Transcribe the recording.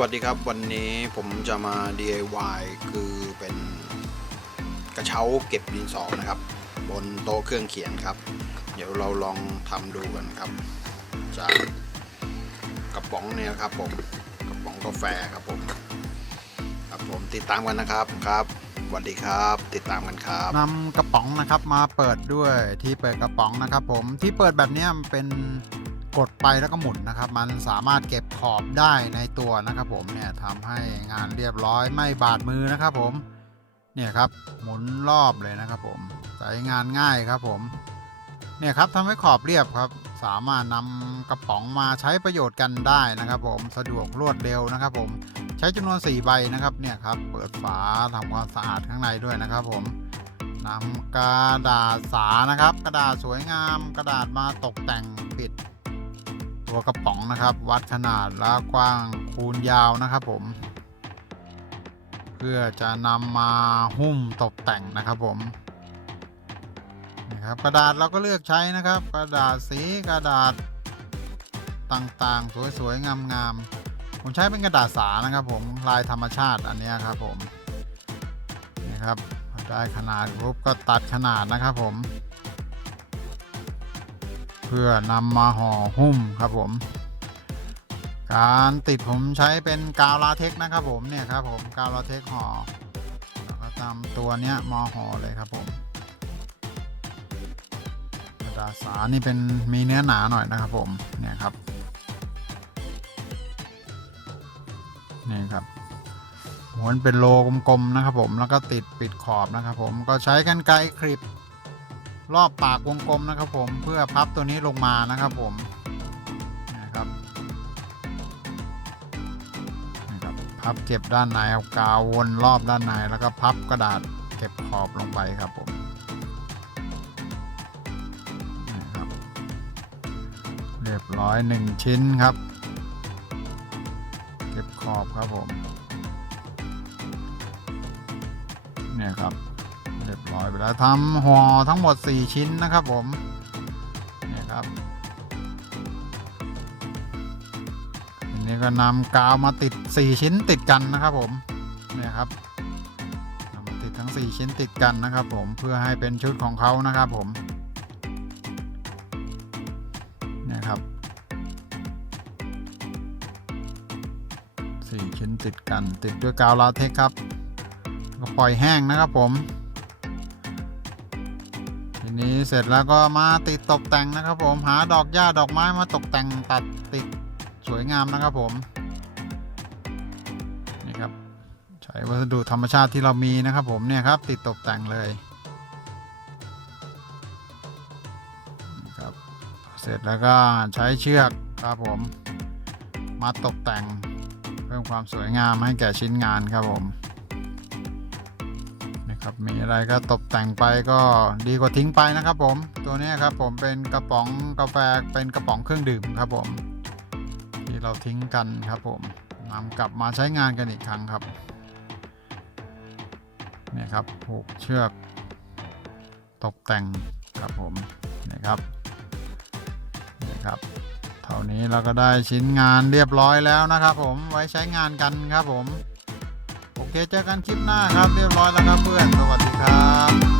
วัสดีครับวันนี้ผมจะมา DIY คือเป็นกระเช้าเก็บดินสอนะครับ บนโต๊ะเครื่องเขียนครับ เดี๋ยวเราลองทำดูกันครับ จากกระป๋องเนี่ยครับผมกระป๋องกาแฟครับผมครับผมติดตามกันนะครับครับสวัสดีครับ ติดตามกันครับนำกระป๋องนะครับมาเปิดด้วยที่เปิดกระป๋องนะครับ ผมที่เปิดแบบนี้เป็น กดไปแล้วก็หมุนนะครับ มันสามารถเก็บขอบได้ในตัวนะครับผมเนี่ยทำให้งานเรียบร้อยไม่บาดมือนะครับผมเนี่ยครับหมุนรอบเลยนะครับผมใช้งานง่ายครับผมเนี่ยครับทำให้ขอบเรียบครับ สามารถนำกระป๋องมาใช้ประโยชน์กันได้นะครับ ผมสะดวกรวดเร็วนะครับ ผมใช้จำนวน 4 ใบนะครับเนี่ยครับเปิดฝาทำความสะอาดข้างในด้วยนะครับ ผมนำกระดาษสานะครับ กระดาษสวยงาม กระดาษมาตกแต่งปิด ตัวกระป๋องนะครับ วัดขนาดและกว้างคูณยาวนะครับผม เพื่อจะนำมาหุ้มตกแต่งนะครับผมนะครับกระดาษเราก็เลือกใช้นะครับ กระดาษสีกระดาษต่างๆ สวย ๆ งามๆผมใช้เป็นกระดาษสานะครับผมลายธรรมชาติอันนี้ครับผมนี่ครับได้ขนาดปุ๊บก็ตัดขนาดนะครับผม เพื่อนำมาห่อหุ้มครับผม การติดผมใช้เป็นกาวลาเทคนะครับผมเนี่ยครับผมกาวลาเทคห่อแล้วก็ตามตัวเนี้ยมาห่อเลยครับผมกระดาษสานี่เป็นมีเนื้อหนาหน่อยนะครับผมเนี่ยครับนี่ครับม้วนเป็นโลกลมๆนะครับผมแล้วก็ติดปิดขอบนะครับผมก็ใช้กันไกรคลิป รอบปากวงกลมนะครับผมเพื่อพับตัวนี้ลงมานะครับผมนะครับนะครับพับเก็บด้านในเอากาววนรอบด้านในแล้วก็พับกระดาษเก็บขอบลงไปครับผมนะครับเรียบร้อยหนึ่งชิ้นครับ เก็บขอบครับผมเนี่ยครับ บร้อยไปแล้วทำห่อทั้งหมด 4 ชิ้นนะครับผมนี่ครับทีนี้ก็นำกาวมาติด 4 ชิ้นติดกันนะครับผมเนี่ยครับนำมาติดทั้ง 4 ชิ้นติดกันนะครับผมเพื่อให้เป็นชุดของเขานะครับผมเนี่ยครับ4ชิ้นติดกันติดด้วยกาวลาเทคครับก็ปล่อยแห้งนะครับผม นี้เสร็จแล้วก็มาติดตกแต่งนะครับผมหาดอกหญ้าดอกไม้มาตกแต่งตัดติดสวยงามนะครับผมนี่ครับใช้วัสดุธรรมชาติที่เรามีนะครับผมเนี่ยครับติดตกแต่งเลยนะครับเสร็จแล้วก็ใช้เชือกครับผมมาตกแต่งเพิ่มความสวยงามให้แก่ชิ้นงานครับผม ครับมีอะไรก็ตกแต่งไปก็ดีกว่าทิ้งไปนะครับผมตัวนี้ครับผมเป็นกระป๋องกาแฟเป็นกระป๋องเครื่องดื่มครับผม ที่เราทิ้งกันครับผมนำกลับมาใช้งานกันอีกครั้งครับเนี่ยครับผูกเชือกตกแต่งครับผมนี่ครับนี่ครับเท่านี้เราก็ได้ชิ้นงานเรียบร้อยแล้วนะครับผมไว้ใช้งานกันครับผม เคเจอกันคลิปหน้าครับเรียบร้อยแล้วครับเพื่อน สวัสดีครับ